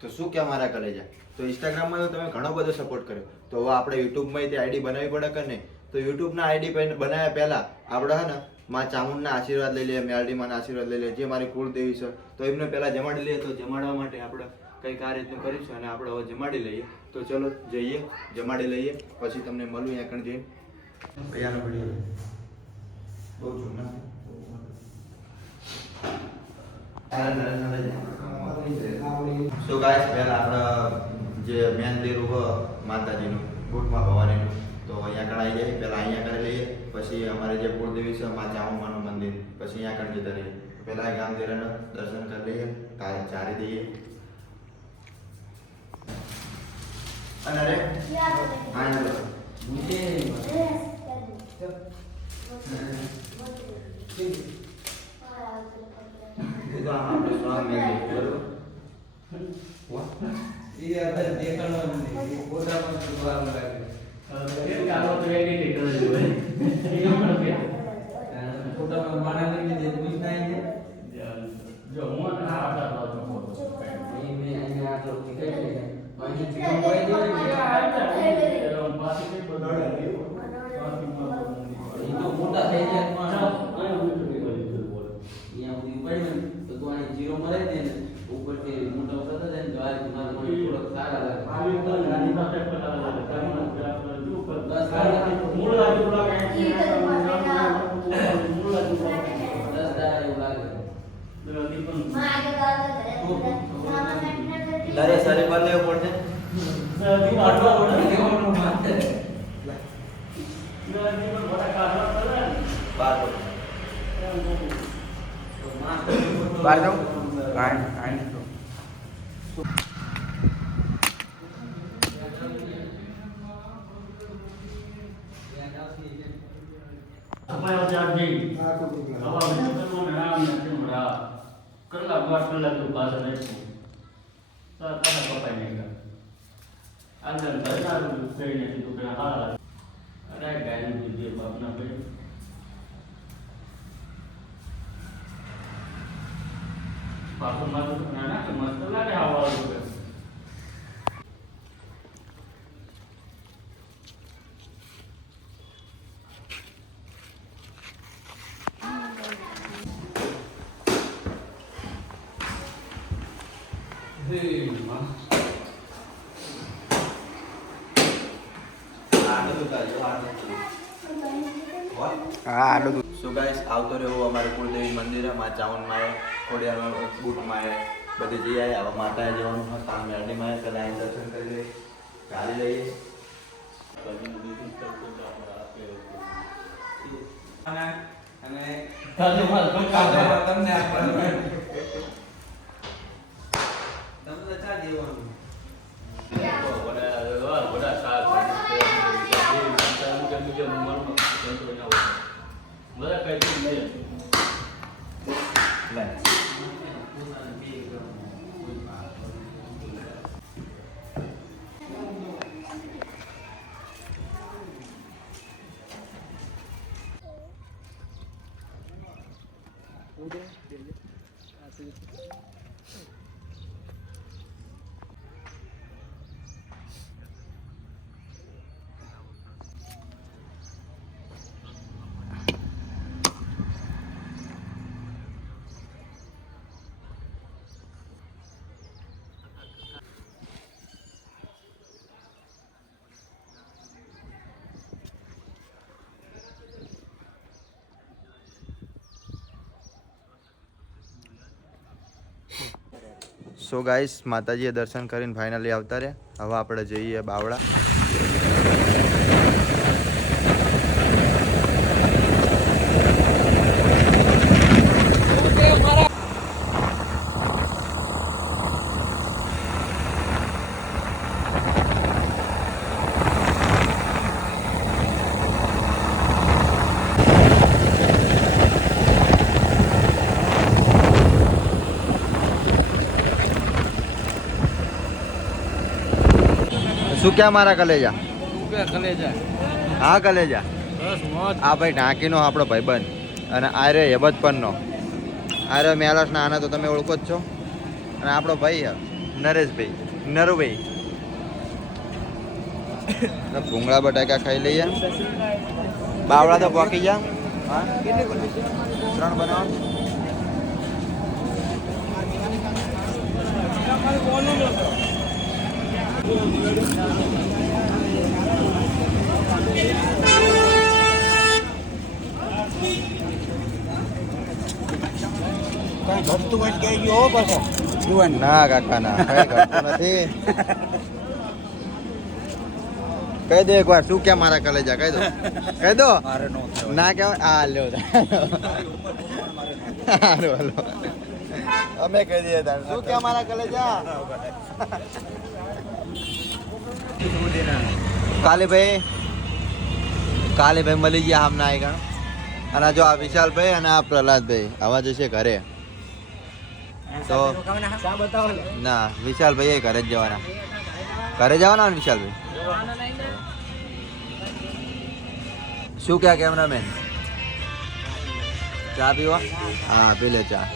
તો શું કે મારા કલેજા, તો ઇન્સ્ટાગ્રામમાં તો તમે ઘણો બધો સપોર્ટ કર્યો, તો હવે આપણે યુટ્યુબમાં તે આઈડી બનાવવી પડે કે નહીં? તો યુટ્યુબના આઈડી બનાવ્યા પહેલાં આપણે હે ને માં ચામુંડના આશીર્વાદ લઈ લઈએ, મેલડીમાંના આશીર્વાદ લઈ લઈએ, જે મારી કુળદેવી છે. તો એમને પહેલાં જમાડી લઈએ. તો જમાડવા માટે આપણે કંઈક આ રીતનું કરીશું અને આપણે હવે જમાડી લઈએ. તો ચલો જઈએ, જમાડી લઈએ, પછી તમને મળું ત્યાં કણ જઈને. ભૈયાનો વિડીયો બહુ જૂના. સો ગાઈસ, પહેલા આપણે જે મેન દેરું હોય માતાજીનું, બુટમાં ભવાનીનું, તો અહીંયા કણ આવી જાય. પહેલાં અહીંયા કરી લઈએ, પછી અમારે જે કુળદેવી છે મા ચામુંડમાનું મંદિર, પછી અહીંયા કણ જતા રહીએ. પહેલાં ગામ દેરાના દર્શન કરી લઈએ, ચારી દઈએ. અને અરે આપણે સ્વામ મેળવી બરોબર. સારી બાર લેવું પડશે. બાર જાઉં સો ગાઈસ, આવતો રહ્યો અમારે કુળદેવી મંદિરે માં ચામુંડમાં, ખોડિયારમાં, બુટમાં બધી જઈ આવ્યા. હવે માતાએ જવાનું હોય ત્યાં મેરડીમાં પહેલાં અહીં દર્શન કરી લઈએ, ચાલી લઈએ. સો ગાઈસ, માતાજીએ દર્શન કરીને ફાઇનલી આવતા રહ્યા. હવે આપણે જઈએ બાવળા. શું ક્યાં મારા કલેજા? હા કલેજા. આ ભાઈ ઢાંકીનો આપણો ભાઈબંધ, અને આ રે હેબતપનનો, આ રે મેલાસના. આને તો તમે ઓળખો જ છો. અને આપણો ભાઈ નરેશભાઈ નરુભાઈ ભૂંગળા બટાકા ખાઈ લઈએ. બાવળા તો પોકી જા. હા 3 બનાવો. ઘટતું હોય કે ગયો પાછો જુવાન. ના કાકા ના કઈ ઘટતું નથી. કહી દે એકવાર શું ક્યાં મારા કલેજા કહી દો કહી દો. ના કહેવાય આ લ્યો હાલો હાલો અમે કહી દઈએ તાર શું ક્યાં મારા કલેજા. કાલીભાઈ મળી ગયા આમના આગળ. અને જો આ વિશાલભાઈ અને આ પ્રહલાદભાઈ આવા જશે ઘરે. તો ના વિશાલભાઈ ઘરે જ જવાના. ઘરે જવાના ને વિશાલભાઈ. શું ક્યાં કેમેરામેન ચા પીવા. હા પી લે ચા.